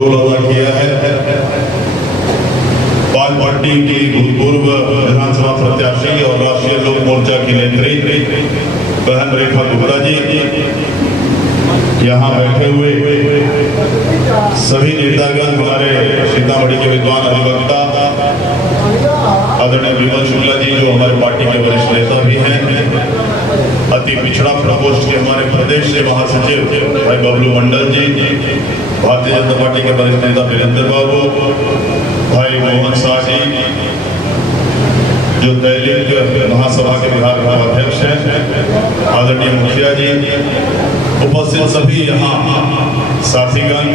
अदा किया है। पार्टी की भूतपूर्व विधानसभा प्रत्याशी और राष्ट्रीय लोक मोर्चा की नेत्री बहन रेखा गुप्ता जी, यहाँ बैठे हुए सभी नेतागण, हमारे सीतामढ़ी के विद्वान अधिवक्ता आदरणीय विमल शुक्ला जी जो हमारे पार्टी के वरिष्ठ नेता भी हैं, अति पिछड़ा प्रकोष्ठ के हमारे प्रदेश से महासचिव भाई बबलू मंडल जी, भारतीय जनता पार्टी के वरिष्ठ नेता वीरेंद्र बाबू, भाई मोहन शाह जी जो दैनिक महासभा के बिहार का अध्यक्ष हैं, आदरणीय मुखिया जी, उपस्थित सभी यहाँ साथीगण,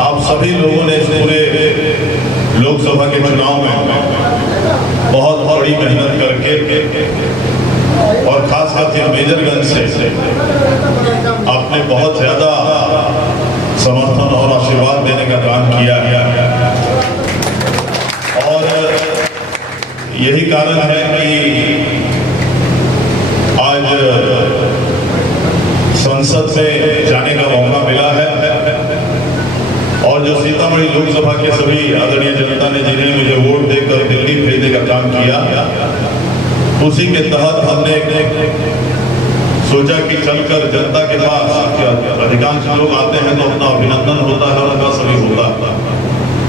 आप सभी लोगों ने इस पूरे लोकसभा के चुनाव में बहुत बड़ी मेहनत करके और खास करके मेजरगंज से आपने बहुत ज्यादा समर्थन और आशीर्वाद देने का काम किया और यही कारण है कि आज संसद में जाने का मौका मिला है और जो सीतामढ़ी लोकसभा के सभी आदरणीय जनता ने जिन्हें मुझे वोट देकर दिल्ली भेजने का काम किया, उसी के तहत हमने सोचा कि चलकर जनता के पास, अधिकांश लोग आते हैं तो अपना अभिनंदन होता है और उनका सभी होता है,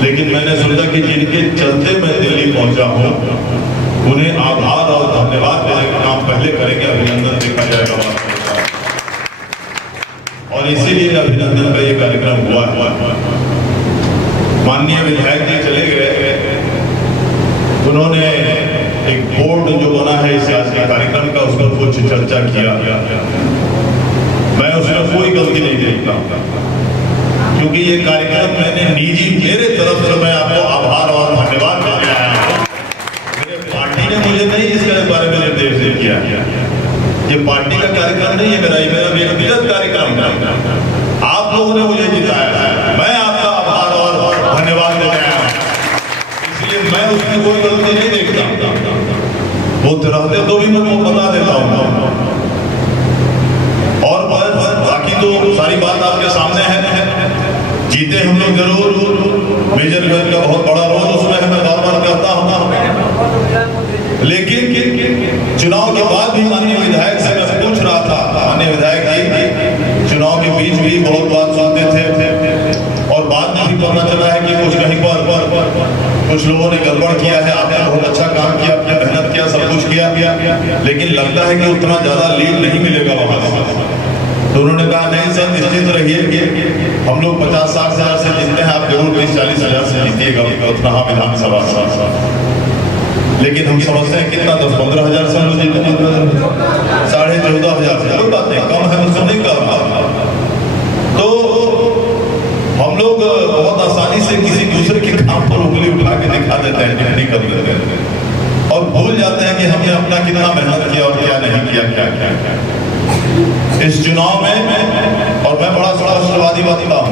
लेकिन मैंने सोचा कि जिनके चलते मैं दिल्ली पहुंचा हूं उन्हें आभार और धन्यवाद देने का काम पहले करेंगे, अभिनंदन देखा जाएगा और इसीलिए अभिनंदन का ये कार्यक्रम हुआ। माननीय विधायक जी चले गए, उन्होंने एक बोर्ड जो बना है इस कार्यक्रम का, उस पर कुछ चर्चा किया। मैं उसमें कोई गलती नहीं देखता, क्योंकि ये कार्यक्रम मैंने निजी, मेरे तरफ से मैं आपको आभार और धन्यवाद देने आया हूं। मेरे पार्टी ने मुझे नहीं इसके बारे में निर्देश किया, ये पार्टी का कार्यक्रम नहीं है, मेरा व्यक्तिगत कार्यक्रम है। आप लोगों ने मुझे जिताया है, मैं आपका आभार और धन्यवाद देने आया हूं, इसलिए मैं उसमें कोई गलती नहीं देखता। वो रहते तो भी मैं वो बता देता हूं और बाकी तो सारी बात आपके सामने है। जीते हम लोग जरूर, मेजरगंज का बहुत बड़ा रोल उसमें मैं बार-बार कहता हूं, लेकिन चुनाव के बाद भी माननीय विधायक से मैं पूछ रहा था, माननीय विधायक जी चुनाव के बीच भी बहुत बात सुनते थे और बाद में भी पता चला है कि कुछ कहीं पर कुछ लोगों ने गड़बड़ किया है। आपने बहुत अच्छा काम किया, आपने मेहनत किया, सब कुछ किया, लेकिन लगता है कि उतना ज्यादा लीड नहीं मिलेगा वहां से। तो उन्होंने कहा नहीं सर, निश्चित रहिए, हम लोग 50-60 हजार से जीतते हैं, आप जरूर 30-40 हजार से जीतिएगा उतना विधानसभा। लेकिन हम समझते हैं कितना 10-15 हजार से हम जीते, 14,500 से, कोई बात नहीं, कम है उसको नहीं कर रहा। तो हम लोग बहुत आसानी से किसी दूसरे के काम पर उंगली उठा के दिखा देते हैं, टिप्पणी कर देते हैं और भूल जाते हैं कि हमने अपना कितना मेहनत किया और क्या नहीं किया, क्या इस चुनाव में। और मैं बड़ा राष्ट्रवादी बनता हूं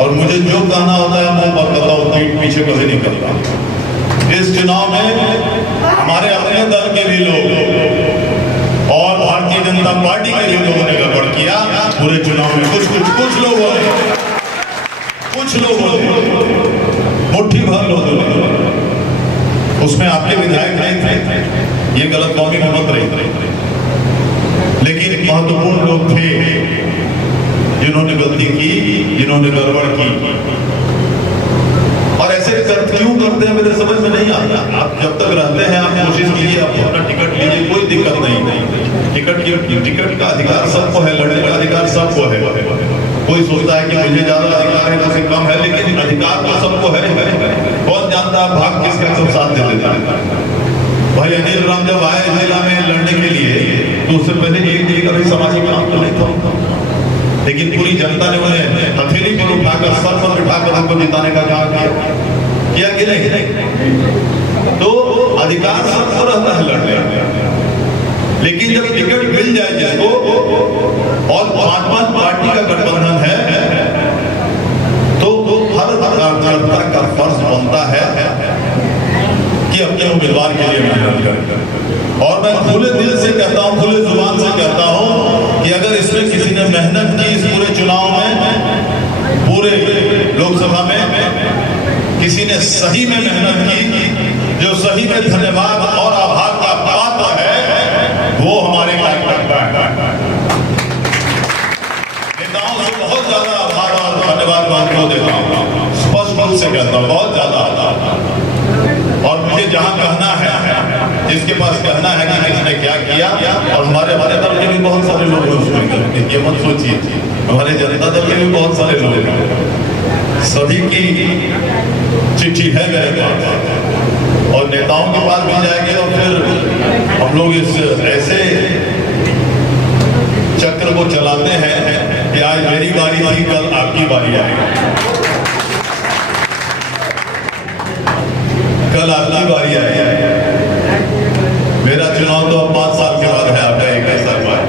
और मुझे जो कहना होता है मुंह पर कहता हूं, पीठ पीछे कभी नहीं करता। इस चुनाव में हमारे अपने दल के भी लोग और भारतीय जनता पार्टी के भी लोगों ने गड़बड़ किया पूरे चुनाव में। कुछ लोगों ने मुट्ठी भर लोगों ने, उसमें आपके विधायक नहीं थे, ये गलतफहमी में मत रही, लेकिन महत्वपूर्ण लोग थे जिन्होंने गलती की, जिन्होंने गड़बड़ की। और ऐसे क्यों करते हैं मेरे समझ में नहीं आता। आप जब तक रहते हैं आप कोशिश कीजिए, आप अपना टिकट लीजिए, कोई दिक्कत नहीं। टिकट का अधिकार सबको है, लड़ने का अधिकार सबको है। कोई सोचता है कि मुझे ज्यादा अधिकार है, मुझे कम है, लेकिन अधिकार तो सबको है। कौन जानता है भाग किसका सब साथ दे देता है। भाई अनिल राम जब आए जिला में लड़ने के लिए तो उससे पहले एक दिन का भी सामाजिक काम तो नहीं था, लेकिन पूरी जनता ने उन्हें हथेली पर उठाकर, सर पर बिठाकर हमको जिताने का काम किया कि नहीं। तो अधिकार सबको रहता है लड़ने, लेकिन जब टिकट मिल जाए जिसको और 5 पार्टी का गठबंधन है तो हर कार्यकर्ता का फर्ज बनता है कि अपने उम्मीदवार के लिए मेहनत करें। और मैं खुले दिल से कहता हूं, खुले जुबान से कहता हूं कि अगर इसमें किसी ने मेहनत की इस पूरे चुनाव में पूरे लोकसभा में किसी ने सही में मेहनत की, जो सही में धन्यवाद और आभार का पात्र है, वो हमारे कार्यकर्ता है। नेताओं से बहुत ज्यादा आभार और धन्यवाद मांगता देता हूँ, स्पष्ट रूप से कहता हूँ, बहुत ज्यादा। और मुझे जहां कहना है, जिसके पास कहना है कि किसने क्या किया, और हमारे दल के भी बहुत सारे लोग हैं उसमें, ये मत सोचिए, हमारे जनता दल के भी बहुत सारे लोग हैं, सभी की चिट्ठी है मेरे पास, और नेताओं के पास भी जाएंगे और फिर हम लोग इस ऐसे चक्र को चलाते हैं कि आज मेरी बारी थी, कल आपकी बारी आएगी, कल आपकी बारी आएगी। मेरा चुनाव तो अब 5 साल के बाद है, आपका 1 साल बाद।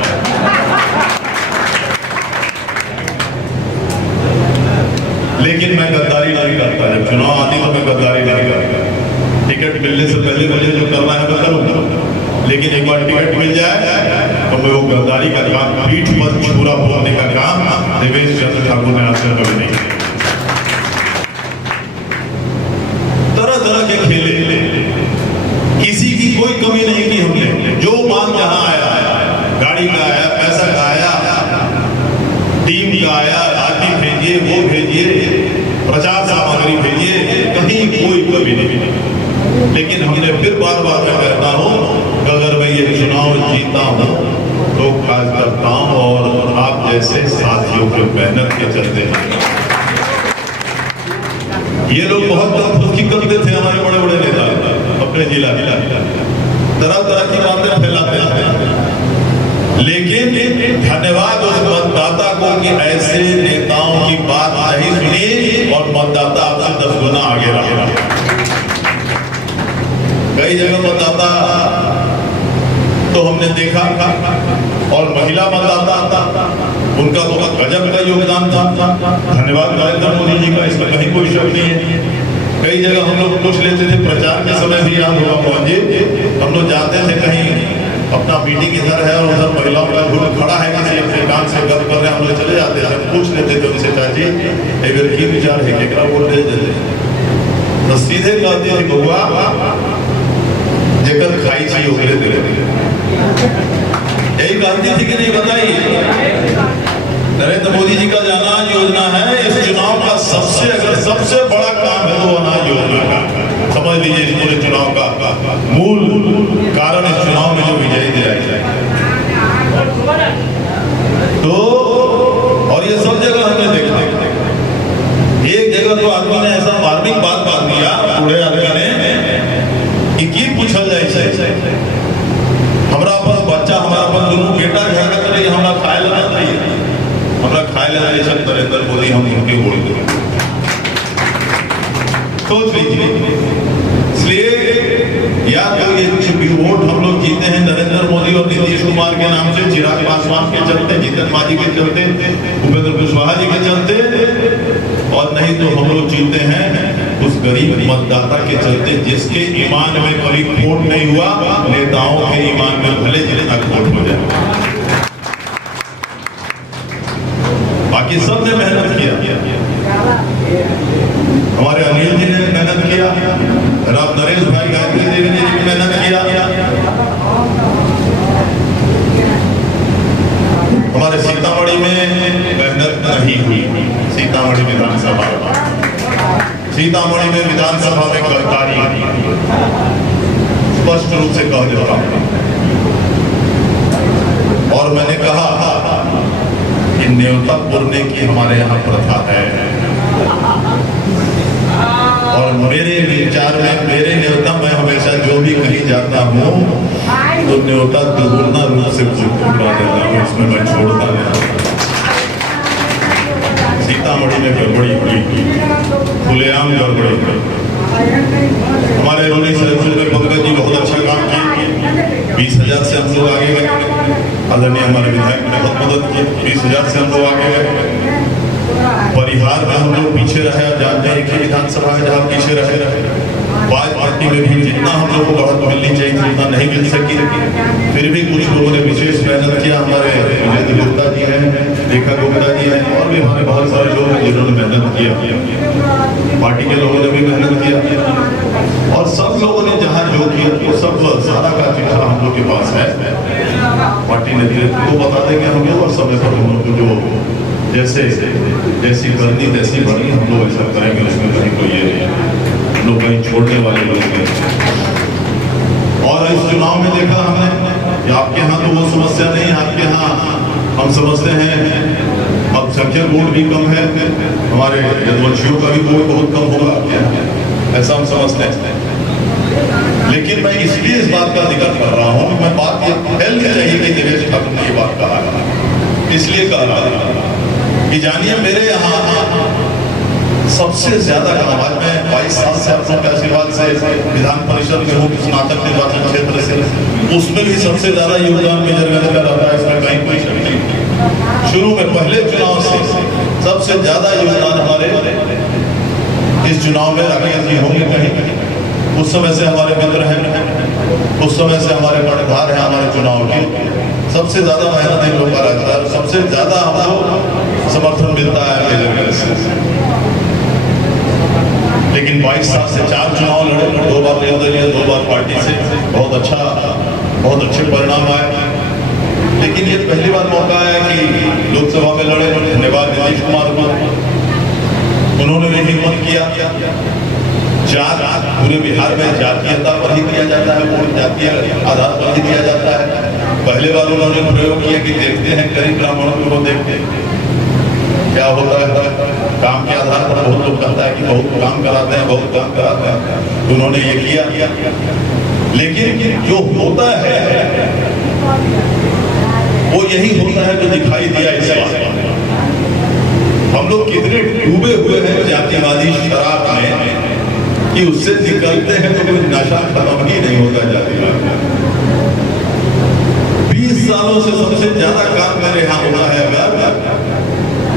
लेकिन मैं गद्दारी नहीं करता, जब चुनाव आती तो मैं गद्दारी नहीं करता। टिकट मिलने से पहले मुझे जो करना है मैं करूंगा, लेकिन एक बार टिकट मिल जाए तो मैं वो गद्दारी का काम, पीठ पर छुरा बोलने का काम देवेश चंद्र ठाकुर ने आज तक कभी नहीं किया। तरह तरह के खेले, किसी की कोई कमी नहीं की हमने, जो मांग जहां आया, गाड़ी का आया, पैसा का आया, टीम का आया, आदमी भेजिए, वो भेजिए, प्रचार सामग्री भेजिए, कहीं कोई कमी नहीं। लेकिन हमने फिर बार बार मैं कहता हूं, अगर मैं ये चुनाव जीता हूं तो कार्यकर्ताओं और आप जैसे साथियों के मेहनत के चलते हैं। ये लोग बहुत तरक्की करते थे, हमारे बड़े बड़े नेता अपने जिला तरह तरह की बातें फैलाते थे, लेकिन धन्यवाद उस मतदाता को कि ऐसे नेताओं की बात नहीं सुनी और मतदाता आपसे 10 गुना आगे रहा। कई जगह मतदाता तो हमने देखा, और महिला मतदाता उनका तो गजब का योगदान था। धन्यवाद नरेंद्र मोदी जी का, इसमें कहीं कोई शक नहीं है। कई जगह हम लोग पूछ लेते थे, प्रचार के समय भी याद होगा मोहन जी, हम लोग जाते थे कहीं, अपना मीटिंग इधर है और उधर महिलाओं का ग्रुप खड़ा है, किसी अपने काम से गप कर रहे हैं, हम लोग चले जाते हैं, पूछ लेते थे उनसे, चाची अगर की विचार है क्या वोट दे देते, तो सीधे कहते थे बउआ जेकर खाई चाहिए उगले दे रहे। यही कहती थी कि नहीं बताइए। नरेंद्र मोदी जी का जो अनाज योजना है, इस चुनाव का सबसे बड़ा काम है वो अनाज योजना का। समझ लीजिए, इस पूरे चुनाव का मूल कारण इस चुनाव में जो विजयी दिलाई जाए तो, और ये सब जगह हमने देखा। एक जगह तो आदमी ने ऐसा मार्मिक बात बात दिया, बूढ़े आदमी ने, कि पूछल जाए हमरा पर बच्चा, हमारा पर दोनों बेटा झगड़ा करे, हमरा खाए लगा नहीं, हमरा खाए लगा जैसे नरेंद्र मोदी हम उनके वोट दें। सोच लीजिए, इसलिए या तो ये वोट हम लोग जीते हैं नरेंद्र मोदी और नीतीश कुमार के नाम से, चिराग पासवान के चलते, जीतन मांझी के चलते, भूपेंद्र कुशवाहा जी के चलते, और नहीं तो हम लोग जीते हैं उस गरीब मतदाता के चलते जिसके ईमान में कभी खोट नहीं हुआ, नेताओं के ईमान में भले जितना खोट हो जाए। बाकी सबने मेहनत किया, हमारे अनिल जी ने मेहनत किया, राम नरेश भाई गायत्री देवी ने भी मेहनत किया, हमारे सीतामढ़ी में मेहनत नहीं हुई। सीतामढ़ी विधानसभा में गद्दारी, स्पष्ट रूप से कह देता हूं। और मैंने कहा कि न्योता पुरने की हमारे यहाँ प्रथा है, और मेरे विचार में, मेरे न्योता में हमेशा जो भी कहीं जाता हूँ तो न्योता दुगुना रूप से पूरा देता हूँ, इसमें मैं छोड़ता नहीं। सीतामढ़ी में गड़बड़ी हुई, खुलेआम गड़बड़ी हुई। हमारे रोनी सहसुर में पंकज जी बहुत अच्छा काम किए, 20,000 से हम लोग आगे गए, आदरणीय हमारे विधायक ने बहुत मदद की, 20,000 से हम लोग आगे गए। परिहार में हम लोग पीछे रहे, जानते हैं कि विधानसभा में जहाँ पीछे रहे, बाज पार्टी में भी जितना हम लोग को बढ़त मिलनी चाहिए उतना नहीं मिल सकी, फिर भी कुछ लोगों ने विशेष मेहनत किया। हमारे गुप्ता जी हैं, रेखा गुप्ता जी हैं और भी हमारे बहुत सारे लोग हैं जिन्होंने मेहनत किया, पार्टी के लोगों ने भी मेहनत किया और सब लोगों ने जहाँ जो किया वो सब सारा का चिट्ठा हम लोग के पास है। पार्टी नेतृत्व को बता देंगे हम लोग और समय पर हम लोग को जो जैसी करनी तैसी भरनी हम लोग ऐसा करेंगे। उसमें कहीं कोई ये लोग कहीं छोड़ने वाले लोग हैं। और इस चुनाव में देखा हमने कि आपके यहाँ तो वो समस्या नहीं, आपके यहाँ हम समझते हैं अब संख्या वोट भी कम है, हमारे यदुवंशियों का भी वोट बहुत कम होगा आपके यहाँ, ऐसा हम समझते हैं। लेकिन मैं इसलिए इस बात का जिक्र कर रहा हूँ, मैं बात ये फैलनी चाहिए कि देवेश ठाकुर ने ये बात कहा, इसलिए कह रहा हूँ कि जानिए मेरे यहाँ सबसे ज्यादा काम, आज मैं 22 साल से आप सबके आशीर्वाद से विधान परिषद में हूँ, स्नातक निर्वाचन क्षेत्र से, उसमें भी सबसे ज्यादा योगदान मेजरगंज का रहता है, इसमें कहीं कोई शक नहीं। शुरू में पहले चुनाव से सबसे ज्यादा योगदान हमारे इस चुनाव में राकेश जी होंगे कहीं, उस समय से हमारे मित्र हैं, उस समय से हमारे कर्णधार हैं हमारे चुनाव के, सबसे ज्यादा मेहनत इन लोग का रहता है, सबसे ज्यादा हमको समर्थन मिलता है मेजरगंज से। लेकिन 22 साल से 4 चुनाव लड़े, 2 बार निर्दलीय, 2 बार पार्टी से, बहुत अच्छे परिणाम आए। लेकिन ये पहली बार मौका आया कि लोकसभा में लड़े, धन्यवाद नीतीश कुमार को, उन्होंने भी हिम्मत किया। पूरे बिहार में जातीयता पर ही किया जाता है, वोट जातीय आधार पर ही दिया जाता है। पहले बार उन्होंने प्रयोग किया कि देखते हैं गरीब ब्राह्मणों को, देखते क्या होता है। काम के आधार पर बहुत लोग कहता है कि बहुत काम कराते हैं, बहुत काम कराते हैं, उन्होंने ये किया। लेकिन जो होता है वो यही होता है जो दिखाई दिया इस बार। हम लोग कितने डूबे हुए हैं जातिवादी शराब में कि उससे निकलते हैं तो कोई नशा खत्म ही नहीं होता जातिवाद। 20 सालों से सबसे ज्यादा काम मेरे यहाँ होता है अगर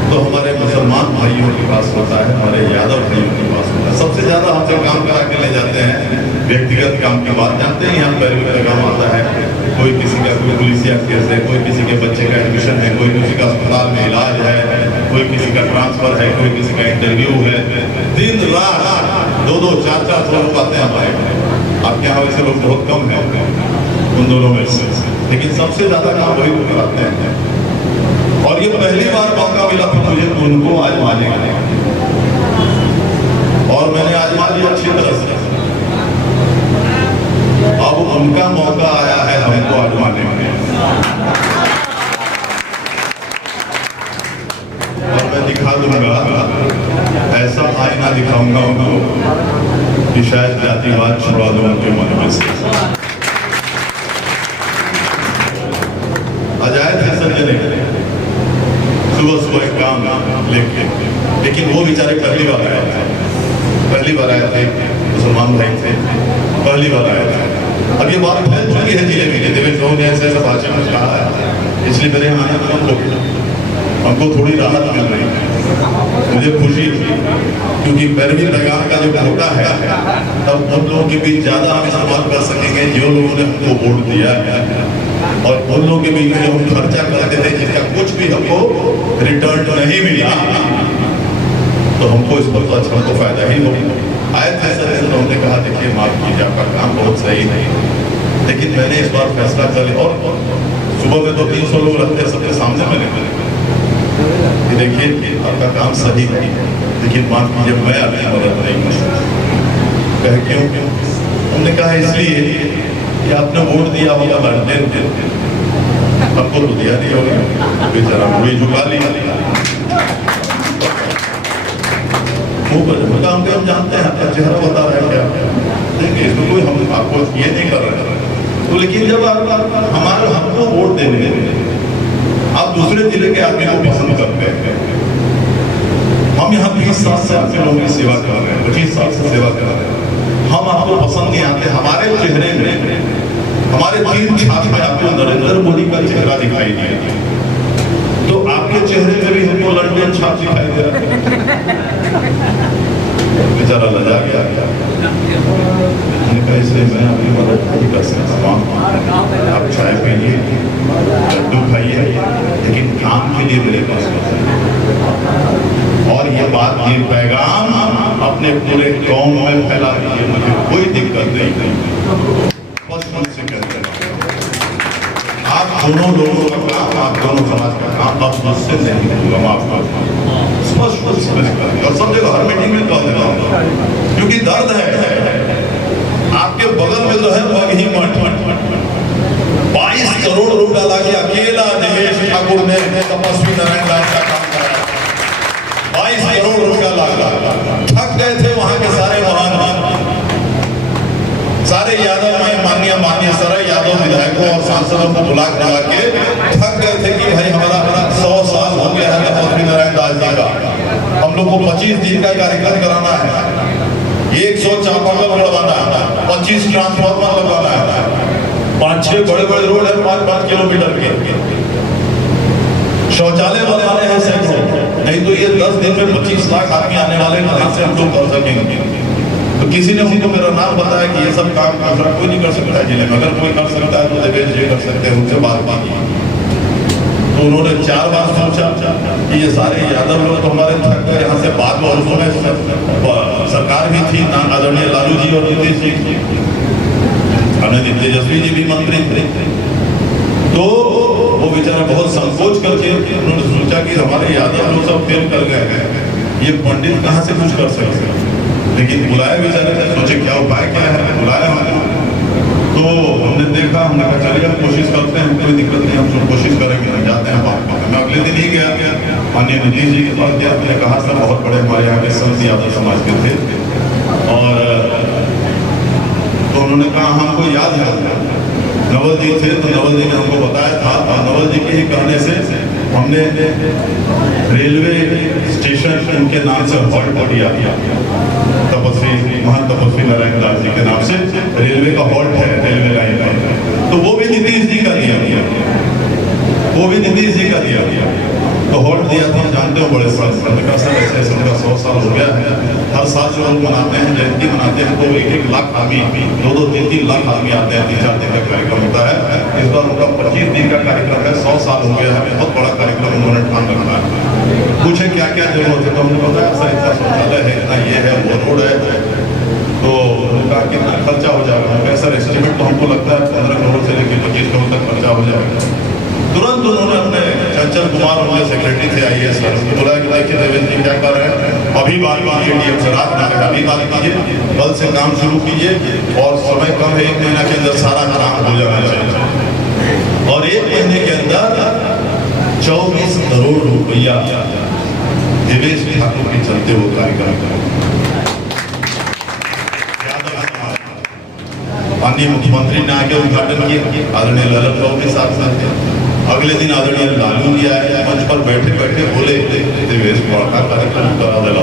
तो हमारे मुसलमान भाइयों के पास होता है, हमारे यादव भाइयों के पास होता है। सबसे ज्यादा हमसे काम करा के ले जाते हैं, व्यक्तिगत काम की बात जानते हैं। यहाँ पैरवी का काम आता है, कोई किसी का कोई पुलिसिया केस है, कोई किसी के बच्चे का एडमिशन है, कोई किसी का अस्पताल में इलाज है, कोई किसी का ट्रांसफर है, कोई किसी का इंटरव्यू है। दिन रात 2-2, 4-4 लोग आते हैं हमारे। आपके यहाँ वैसे लोग बहुत कम है उन दोनों में से, लेकिन सबसे ज्यादा काम वही लोग कराते हैं। और ये पहली बार मौका मिला था मुझे उनको आजमाने का, और मैंने आजमा लिया अच्छी तरह से। अब उनका मौका आया है हमको आजमाने में, और मैं दिखा दूंगा, ऐसा आईना दिखाऊंगा उनको कि शायद जातिवाद छुड़ा दूं उनके मन में से। अजायब है संजय सुबह एक काम लेके, लेकिन वो बेचारे पहली बार आए थे, मुसलमान भाई थे, पहली बार आए थे। अब ये बात फैल चुकी है जिले में, देवेश ने ऐसे ऐसा भाषण में कहा है, इसलिए मेरे यहाँ आने में हमको थोड़ी राहत मिल रही है, मुझे खुशी थी। क्योंकि पैरवी पैगाम का जो होता है तब उन लोगों के बीच ज्यादा हम इस्तेमाल कर सकेंगे जो लोगों ने हमको वोट दिया है, और उन लोगों के बीच में जो हम खर्चा करते थे जिसका कुछ भी हमको रिटर्न नहीं मिला, तो हमको इस पर अच्छा हमको फायदा ही होगा। आए थे सर ऐसे, तो हमने कहा देखिए माफ कीजिए आपका काम बहुत सही नहीं, लेकिन मैंने इस बार फैसला कर लिया। और सुबह में तो 300 लोग रहते हैं, सबके सामने मैंने देखिए आपका काम सही नहीं है, लेकिन माफ कीजिए मैं आपकी मदद नहीं कर सकता। कहे क्यों? हमने कहा इसलिए कि आपने वोट दिया होगा लड़ने, हमको तो दिया नहीं होगा, बेचारा मुझे झुका लिया। काम पे हम जानते हैं, आपका चेहरा बता रहा है क्या, देखिए इसमें कोई हम आपको ये नहीं कर रहे हैं। तो लेकिन जब आप हमारे हमको वोट देने आप दूसरे जिले के आदमी को पसंद करते हैं, हम यहाँ 20 साल से आपके लोगों की सेवा कर रहे हैं, 25 साल से सेवा कर रहे हैं, हम आपको पसंद नहीं आते। हमारे चेहरे में, हमारे तीर छाप में आपको नरेंद्र मोदी का चेहरा दिखाई दिया, तो आपके चेहरे में भी हमको लंडन छाप दिखाई दे रहा है। बेचारा लजा गया, कहा इसलिए मैं आपकी मदद नहीं कर सकता। आप चाय पीजिए, लड्डू खाइए, लेकिन काम के लिए मेरे पास और ये बात, ये पैगाम अपने पूरे कौम में फैला दीजिए, मुझे कोई दिक्कत नहीं। बस मुझसे कहते हैं आप दोनों लोगों का काम, आप दोनों समाज का काम अब मुझसे नहीं होगा, माफ कर स्पष्ट रूप से मैंने कहा और सब जगह हर मीटिंग में कह देना, क्योंकि दर्द है। आपके बगल में जो है बग ही मठ 22 करोड़ रुपया लाके अकेला देवेश ठाकुर ने तपस्वी नारायण दास का काम कराया। 22 करोड़ रुपया लगा, थक गए थे वहां के सारे महान, सारे यादव में माननीय सारे यादव विधायकों और सांसदों को बुला के थक गए थे कि भाई हमारा 100 साल हो गया है तपस्वी नारायण दास जी का, हम लोग को 25 दिन का कार्यक्रम कराना है, 100 चापाकल लगवाना है, 25 ट्रांसफार्मर लगवाना है, 5-6 बड़े रोड है 5-5 किलोमीटर के, शौचालय बनवाने हैं सैकड़ों, नहीं तो ये 10 दिन में 25 लाख आदमी आने वाले कहां से हम लोग कर सकेंगे। तो किसी ने उनको मेरा नाम बताया कि ये सब काम दूसरा कोई नहीं कर सकता है जिले में, अगर कोई कर सकता है तो देवेश जी कर सकते हैं, उनसे बात कीजिए। तो उन्होंने 4 बार सोचा कि ये सारे यादव लोग तो हमारे थक गए यहाँ से, बाद में उन्होंने सरकार भी थी, आदरणीय लालू जी और नीतीश जी, हमें तेजस्वी जी भी मंत्री थे, तो वो बेचारा बहुत संकोच करके उन्होंने सोचा कि हमारे यादव लोग सब फेल कर गए हैं, ये पंडित कहाँ से कुछ कर सकते हैं। लेकिन बुलाया बेचारे ने, सोचे क्या उपाय क्या है, बुलाया हमने, तो हमने देखा, हमने कहा चलिए हम कोशिश करते हैं, कोई दिक्कत नहीं, हम सब कोशिश करेंगे, हम जाते हैं बात करते हैं। मैं अगले दिन ही गया, माननीय नीतीश जी के पास गया, मैंने कहा सर बहुत बड़े हमारे यहाँ के संत यादव समाज के थे, और तो उन्होंने कहा हमको याद है नवल जी थे, तो नवल जी ने हमको बताया था, और नवल जी के ही कहने से हमने रेलवे स्टेशन उनके नाम से हॉल्ट दिया, महान तपस्वी नारायण दास जी के नाम से रेलवे का हॉल्ट है रेलवे लाइन पर, तो वो भी नीतीश जी का दिया, वो भी नीतीश जी का दिया, तो हॉल्ट दिया था। जानते हो बड़े साल सर ऐसे उनका 100 साल हो गया है, हर साल जो लोग मनाते हैं, जयंती मनाते हैं, तो 1-1 लाख आदमी, 2-3 लाख आदमी आते हैं, 3-4 दिन का कार्यक्रम होता है। इस बार उनका 25 दिन का कार्यक्रम है, 100 साल हो गया है, बहुत बड़ा कार्यक्रम उन्होंने ठान रखा है। पूछे क्या क्या जरूरत है, तो हमने बताया सर इतना शौचालय है, इतना ये है, वो रोड है, तो उनका कितना खर्चा हो जाएगा, सर एस्टिमेट तो हमको लगता है 15 करोड़ से लेकर 25 करोड़ तक खर्चा हो जाएगा। तुरंत उन्होंने अपने चंचल कुमार उनके सेक्रेटरी थे IAS सर, उसको बोला कि देखिए देवेंद्र जी क्या कर रहे हैं, अभी बात कीजिए DM से, रात में अभी बात कीजिए, कल से काम शुरू कीजिए, और समय कम है, 1 महीना के अंदर सारा काम हो जाना चाहिए। और 1 महीने के अंदर 24 करोड़ रुपया देवेश ठाकुर के चलते वो कार्यक्रम, माननीय मुख्यमंत्री ने आगे उद्घाटन किया, आदरणीय ललन बाबू के साथ थे। अगले दिन आदरणीय लालू जी आए, मंच पर बैठे बैठे बोले देवेश बड़का कार्यक्रम करा दिला,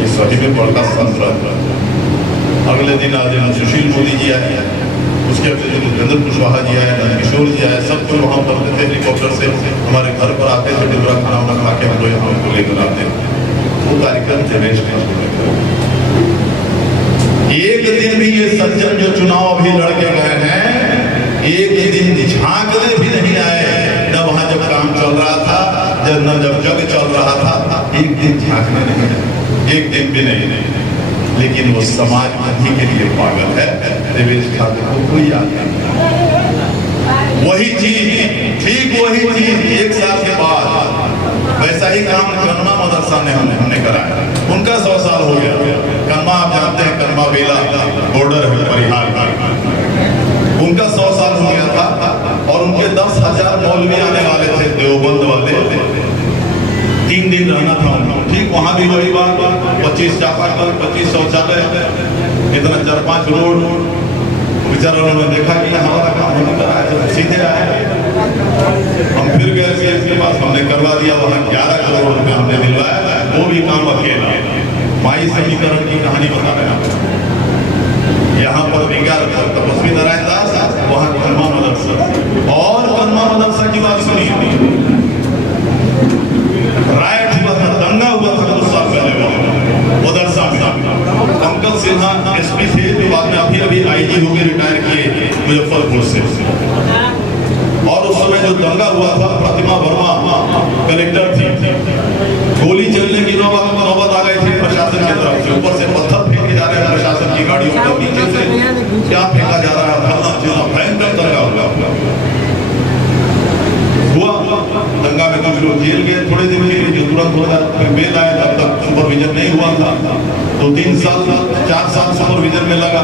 ये सभी में बड़का संत। अगले दिन आदरणीय सुशील मोदी जी आए, उसके अगले दिन उपेंद्र कुशवाहा जी आए, किशोर जी आए, सब कुछ वहाँ पर थे, हेलीकॉप्टर से हमारे घर पर आते थे, डिबरा खाना वाना खा के हम लोग यहाँ को लेकर आते। वो कार्यक्रम देवेश ठाकुर, एक दिन भी ये सज्जन जो चुनाव अभी लड़के गए हैं, एक दिन झांकने भी नहीं आए, न वहां जब काम चल रहा था, जब जग चल रहा था, एक दिन झांकने नहीं आए, एक दिन भी नहीं। लेकिन वो समाज मंदी के लिए पागल है, देवेश ठाकुर को कोई याद नहीं। वही चीज, ठीक वही चीज 1 साल के बाद वैसा ही काम कन्मा मदरसा ने हमने कराया, उनका 100 साल हो गया। कन्मा आप जानते हैं, कन्मा बेला बॉर्डर है परिहार का, उनका 100 साल हो गया था, और उनके 10,000 मौलवी आने वाले थे, देवबंद वाले, 3 दिन रहना था उनको। ठीक वहां भी वही बात, 25 चापाकल, 25 शौचालय, इतना 4-5 रोड, बेचारा उन्होंने देखा कि हमारा काम नहीं कराया, तो सीधे आए। हम फिर गए सीएम के पास, हमने करवा दिया, वहाँ 11 करोड़ रुपए हमने दिलवाया, वो भी काम अकेला। माई समीकरण की कहानी बता रहे हैं, यहाँ पर विज्ञान तपस्वी नारायण दास, वहाँ कन्मा मदरसा, और कन्मा मदरसा की बात सुनी, राइट हुआ था, दंगा हुआ था कुछ साल पहले मदरसा में। पंकज सिन्हा SP थे, जो बाद में भी अभी आईजी होकर रिटायर किए मुजफ्फरपुर से। और उस समय जो दंगा हुआ था, प्रतिमा वर्मा कलेक्टर थी, गोली चलने की नौबत आ गई थी प्रशासन की तरफ से। ऊपर से पत्थर फेंके जा रहे हैं प्रशासन की गाड़ियों के नीचे से, क्या फेंका जा रहा है, भयंकर दंगा हुआ। दंगा में कुछ लोग जेल गए थोड़े दिन के लिए, जो तुरंत हो गया, फिर बेल आया, तब तक सुपरविजन नहीं हुआ था, तो 3 साल 4 साल सुपरविजन में लगा।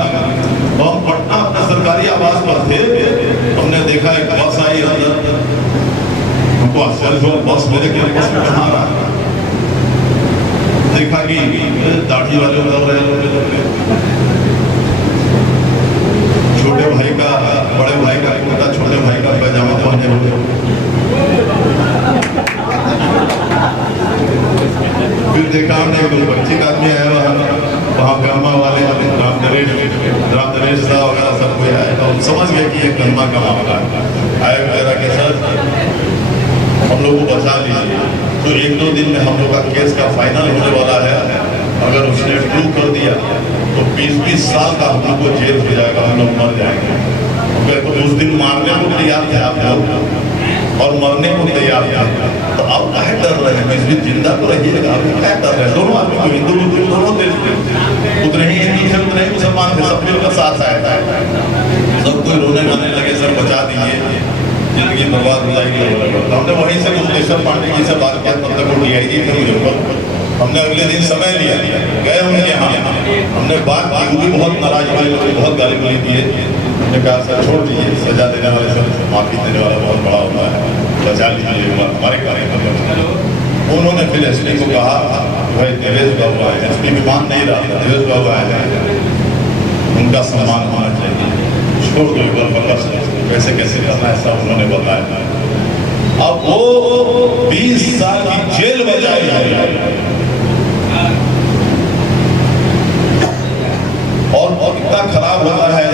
तो हम पटना अपना सरकारी आवास पर थे, हमने देखा एक बस आई अंदर, हमको आश्चर्य हुआ, बस मेरे के बस में कहाँ रहा, देखा कि दाढ़ी वाले उतर रहे हैं, छोटे भाई का बड़े भाई का कुर्ता, छोटे भाई का पैजामा पहने हुए। फिर देखा हमने एक बच्चे का आदमी आया वहाँ गरमा वाले राम नरेश साहब वगैरह सब कोई आया, तो समझ गए कि ये गरमा का मामला आया वगैरह के सर हम लोग को बचा लीजिए। तो 1-2 दिन में हम लोग का केस का फाइनल होने वाला है, अगर उसने प्रूव कर दिया तो 20-20 साल का हम लोग को जेल हो जाएगा, हम लोग मर जाएंगे। तो उस दिन मारने को तैयार थे आप लोग और मरने को तैयार थे, तो आप क्या डर रहे हैं, इसलिए जिंदा तो रहिएगा, आप क्या डर रहे हैं। दोनों आदमी को, हिंदू मुस्लिम दोनों देश थे, उतने ही हिंदू थे उतने ही मुसलमान थे, सब मिलकर साथ आया था। सब कोई रोने गाने लगे, सर बचा दीजिए, जिंदगी बर्बाद हो जाएगी। तो हमने वहीं से मुकेश्वर पांडे जी से बात किया, तब तक वो DIG थे मुजफ्फरपुर। हमने अगले दिन समय लिया, गए उनके यहाँ, हमने बात की, वो भी बहुत नाराज हुए, बहुत गाली गली दिए। हमने कहा सर छोड़ दीजिए, सजा देने वाले सर माफी देने वाला बहुत बड़ा होता है, बचा लीजिए हमारे कार्य। उन्होंने फिर SP को कहा, भाई देवेश बाबू आए, SP भी मान नहीं रहा, देवेश बाबू आए हैं, उनका सम्मान होना चाहिए, छोड़ दो एक बार, कैसे कैसे करना है सब उन्होंने बताया। अब वो 20 साल की जेल बजाई है, और इतना खराब होता है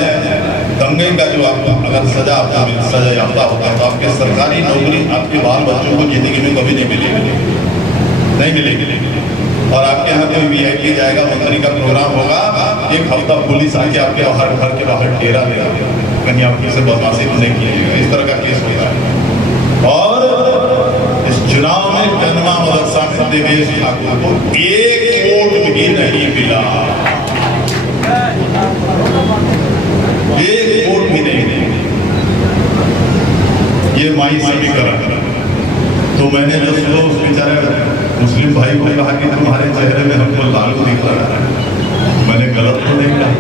दंगे का जो आपको अगर सजा याफ्ता होता है तो आपके सरकारी नौकरी आपके बाल बच्चों को जिंदगी में कभी नहीं मिलेगी, नहीं मिलेगी। और आपके यहाँ कोई VIP जाएगा, मंत्री का प्रोग्राम होगा, 1 हफ्ता पुलिस आके आपके बाहर घर के बाहर डेरा देगा, कहीं आप किसी बदमाशी नहीं कीजिएगा, इस तरह का केस होता है। और इस चुनाव में कन्वा मदरसा में देवेश ठाकुर को 1 वोट भी नहीं मिला, 1 वोट भी नहीं। ये माई समीकरण। तो मैंने जो सुबह उस बेचारे मुस्लिम भाई को कहा कि तुम्हारे चेहरे में हमको लालू दिख रहा है, मैंने गलत तो नहीं कहा,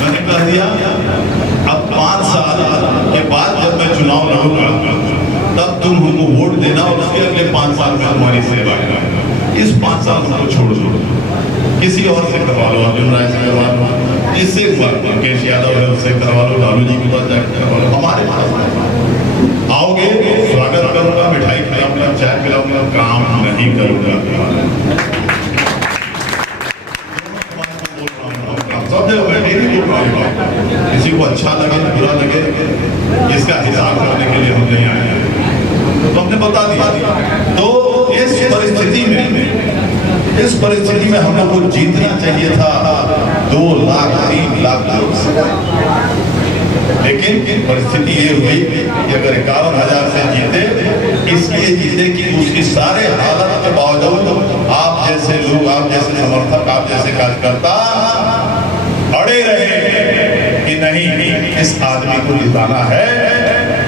मैंने कह दिया अब 5 साल के बाद जब मैं चुनाव लड़ूंगा तब तुम हमको वोट देना, और उसके अगले 5 साल में तुम्हारी सेवा करना। इस 5 साल को छोड़ किसी और से करवा लो, अर्जुन राय से करवा लो, जिससे मुकेश यादव है उससे करवा लो, लालू जी के पास जाकर करवा लो, हमारे पास आओगे स्वागत करूंगा, मिठाई खिलाऊंगा, चाय पिलाऊंगा, काम नहीं करूंगा। सब किसी को अच्छा लगे बुरा लगे, इसका हिसाब करने के लिए हम नहीं आए, तो हमने बता दिया। तो इस परिस्थिति में हम लोग को जीतना चाहिए था 2 लाख 3 लाख लोग से, लेकिन परिस्थिति ये हुई कि अगर 51,000 से जीते, इसलिए जीते कि उसकी सारे हालत के बावजूद आप जैसे लोग, आप जैसे समर्थक, आप जैसे कार्यकर्ता अड़े रहे कि नहीं इस आदमी को जिताना है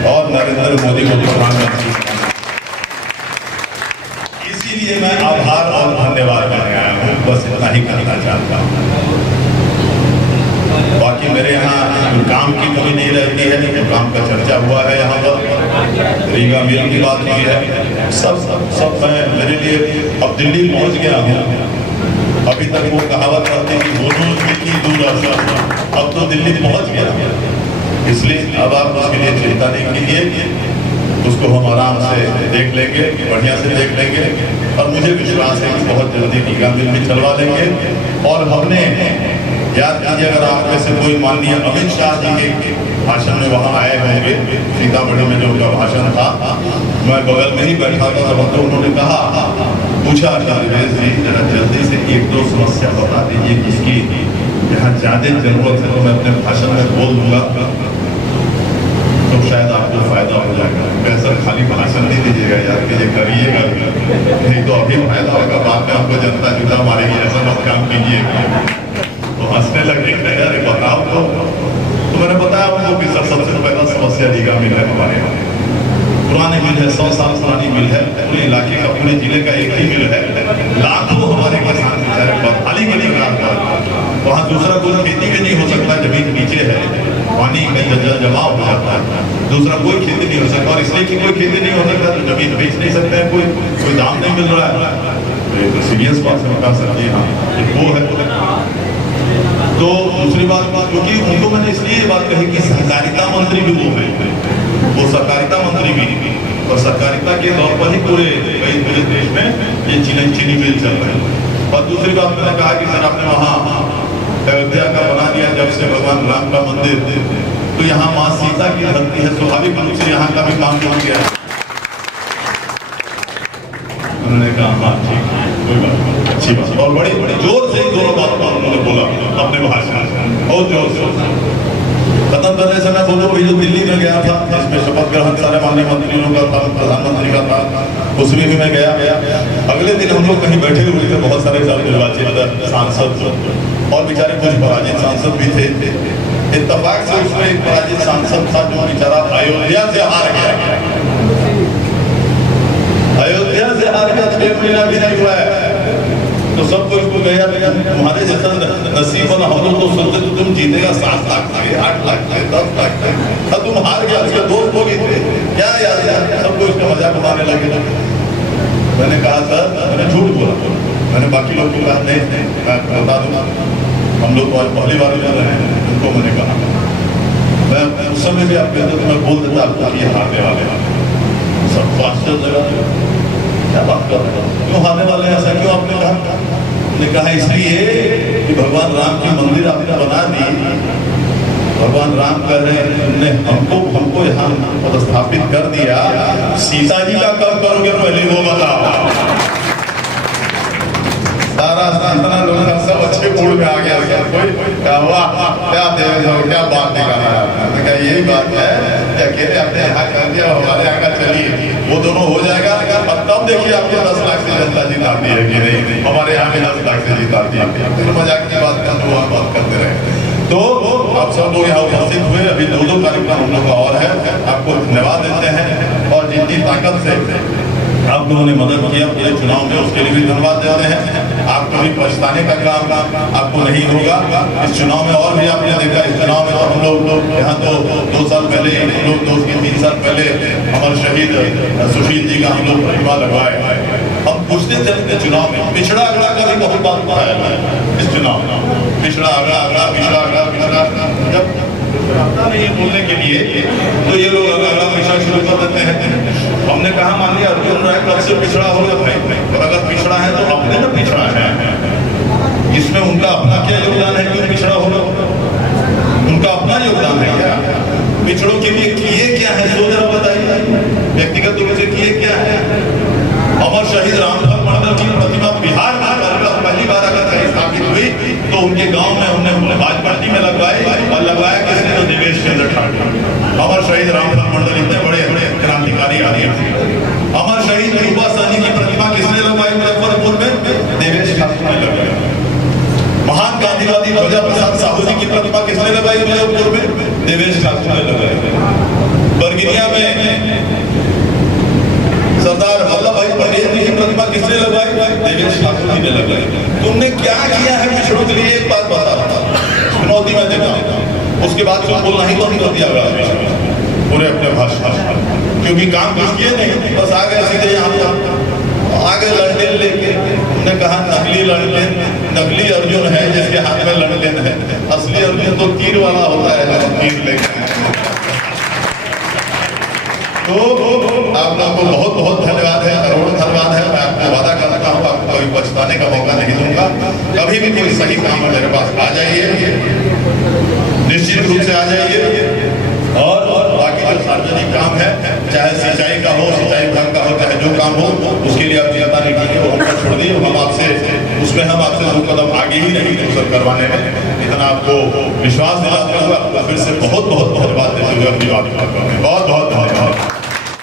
और नरेंद्र मोदी को प्रधानमंत्री। इसीलिए मैं आभार और धन्यवाद करने आया हूँ, बस इतना ही करना चाहता हूँ। बाकी मेरे यहाँ काम की कमी नहीं रहती है, तो काम का चर्चा हुआ है, यहाँ पर रीगा मिल की बात हुई है, सब मैं मेरे लिए अब दिल्ली पहुँच गया हूँ। अभी तक वो कहावत करते कि वो रोज दिल्ली दूर आता, अब तो दिल्ली पहुँच गया, इसलिए अब आप उसके लिए चिंता नहीं कीजिए, उसको हम आराम से देख लेंगे, बढ़िया से देख लेंगे, और मुझे विश्वास है कि बहुत जल्दी टीका मिल भी चलवा लेंगे। और हमने याद कीजिए, अगर आप में से कोई माननीय अमित शाह जी के भाषण में वहाँ आए होंगे, सीतामढ़ी में जो उनका भाषण था, मैं बगल में ही बैठा था, तब तो उन्होंने कहा, पूछा पूछा निर्देश जी जरा जल्दी से एक दो समस्या बता दीजिए जिसकी यहाँ ज्यादा जरूरत है, तो मैं अपने भाषण में बोल दूंगा तो शायद आपको फायदा हो जाएगा। कैसा खाली भाषण नहीं दीजिएगा यार कि ये करिएगा, नहीं तो अभी फायदा होगा, बाद में आपको जनता जुदा मारेगी, ऐसा मत काम कीजिएगा। तो हंसने लगे यार बताओ तो मैंने बताया उनको कि सबसे पहला समस्या रीगा मिल है हमारे यहाँ, पुरानी मिल है, 100 साल पुरानी मिल है, पूरे इलाके का पूरे जिले का एक ही मिल है, लाखों हमारे किसान बेचारे बदहाली के लिए वहाँ दूसरा कोई खेती भी नहीं हो सकता, जमीन नीचे है, पानी का जमाव हो जाता है, दूसरा कोई खेती नहीं हो सकता। और इसलिए कि कोई खेती नहीं हो सकता तो जमीन बेच नहीं सकते हैं, कोई दाम नहीं मिल रहा है, तो सीरियस बात से बता सकती है वो है। तो दूसरी बात क्योंकि उनको मैंने इसलिए ये बात कही कि सहकारिता मंत्री भी वो है, वो सहकारिता मंत्री भी, और सहकारिता के तौर पर ही पूरे देश में ये चीनी मिल चल रहे हैं। और दूसरी बात मैंने कहा कि सर आपने वहाँ अयोध्या का बना दिया जब से भगवान राम का मंदिर, तो यहाँ माँ सीता की धरती है, स्वाभाविक रूप से यहाँ का भी काम हो गया। उन्होंने कहा हाँ ठीक है कोई बात नहीं, अच्छी बात, और बड़ी जोर से दोनों बातों पर उन्होंने बोला अपने भाषण बहुत जोर से। खत्म करने से मैं बोलूँ जो दिल्ली में गया था इसमें शपथ ग्रहण सारे माननीय मंत्रियों का था, प्रधानमंत्री का था, उसमें भी मैं गया। अगले दिन हम लोग कहीं बैठे हुए थे, बहुत सारे निर्वाचित सांसद और बेचारे कुछ पराजित सांसद भी थे। इत्तेफाक से उसमें एक पराजित सांसद था जो बेचारा अयोध्या से हार गया, अयोध्या से हार गया, 6 महीना भी नहीं हुआ है। तो सबको इसको गया तुम्हारे जैसा नसीब बना, हम लोग तो सोचते तो तुम जीतेगा 7 लाख थे, 8 लाख थे, 10 लाख थे, अब तुम हार गया, उसके 2 लोग ही थे क्या यार, सबको इसका मजाक उड़ाने लगे। मैंने कहा सर, मैंने झूठ बोला, मैंने बाकी लोग को कहा नहीं मैं बता दूंगा, हम लोग तो आज पहली बार कर रहे हैं, उनको मैंने कहा मैं उस समय भी आप कहते तो मैं बोल देता आपको कि हारने वाले सबको आश्चर्य लगा, क्या बात कर रहे हो, क्यों हारने वाले हैं, ऐसा क्यों आपने कहा? ने कहा इसलिए कि भगवान राम की मंदिर आपने बना दी, भगवान राम कह रहे हैं हमको यहाँ पदस्थापित कर दिया, सीता जी का कब करोगे पहले वो बताओ। सारा इतना लोग सब अच्छे मूड में आ गया, कोई क्या हुआ, क्या क्या बात निकाला है, यही बात है अकेले अपने यहाँ कर दिया, हमारे यहाँ का चलिए वो दोनों हो जाएगा, और तब देखिए आपको 10 लाख से जनता जिताती है कि नहीं, हमारे यहाँ भी 10 लाख से जिताती है, मजाक की बात कर वो बात करते रहे। तो आप सब लोग यहाँ उपस्थित हुए, अभी 2 कार्यक्रम हम लोग का और है, आपको धन्यवाद देते हैं, और जितनी ताकत से आप लोगों ने मदद किया पूरे चुनाव में उसके लिए भी धन्यवाद देते हैं। आप कभी पछताने का काम आपको नहीं होगा इस चुनाव में, और भी आपने देखा इस चुनाव में तो हम लोग यहाँ तो 2 साल पहले, हम लोग 2-3 साल पहले हमारे शहीद सुशील जी का हम लोग प्रतिमा लगवाए। हम पूछते थे चुनाव में पिछड़ा अगड़ा का भी बहुत बात बताया इस चुनाव में, पिछड़ा अगड़ा पिछड़ा जब नहीं बोलने के लिए तो ये लोग अगला पिछड़ा शुरू कर देते हैं। हमने कहा मान लिया अर्जुन राय कब से पिछड़ा होगा भाई, और अगर पिछड़ा है तो अपने ना पिछड़ा है, इसमें उनका अपना क्या योगदान है, क्यों पिछड़ा होगा, उनका अपना योगदान है क्या, पिछड़ों के लिए किए क्या है, सो जरा बताइए व्यक्तिगत रूप से किए क्या है। अमर शहीद रामफल मंडल की प्रतिमा बिहार में पहली बार अगर कहीं स्थापित हुई तो उनके गांव में हमने बाजपट्टी में लगवाई, और लगवाया किसने, तो देवेश चंद्र ठाकुर। अमर शहीद रामफल मंडल इतने बड़े क्रांतिकारी आदमी थे। अमर शहीद युवा सैनिक की प्रतिमा किसने लगवाई मुजफ्फरपुर में, देवेश ठाकुर ने लगवाई। महान गांधीवादी ध्वजा प्रसाद साहू जी की प्रतिमा किसने लगाई मुजफ्फरपुर में, देवेश ठाकुर ने लगाई। बरगिनिया में सरदार वल्लभ भाई पटेल जी की प्रतिमा किसने लगवाई, देवेश ठाकुर जी ने लगाई। तुमने क्या किया है पिछड़ों के लिए, एक बात बता, चुनौती में देता हूं, उसके बाद तुम बोलना ही बंद कर दिया पूरे अपने भाषण, क्योंकि काम कुछ किए नहीं, बस आ गए सीधे यहाँ आगे लड़ने लेके। हमने कहा नकली लड़ने, नकली अर्जुन है जिसके हाथ में लड़ने है, असली अर्जुन तो तीर वाला होता है जो तीर लेके। तो आप लोगों को बहुत बहुत धन्यवाद है, करोड़ों धन्यवाद है। मैं आपको वादा करता हूँ आपको कभी पछताने का मौका नहीं दूंगा, कभी भी कोई सही काम मेरे पास आ जाइए, निश्चित रूप से आ जाइए। और बाकी जो सार्वजनिक काम है, चाहे सिंचाई का हो, सिंचाई विभाग का हो, चाहे जो काम हो, उसके लिए आप जिम्मेदारी की है वो हम पर छोड़ दिए, हम आपसे उसमें हम आपसे 2 कदम आगे ही नहीं अवसर करवाने में, इतना आपको विश्वास दिलाते हुए आपको फिर से बहुत बहुत धन्यवाद देते हुए अपनी बात करता हूँ। बहुत बहुत धन्यवाद।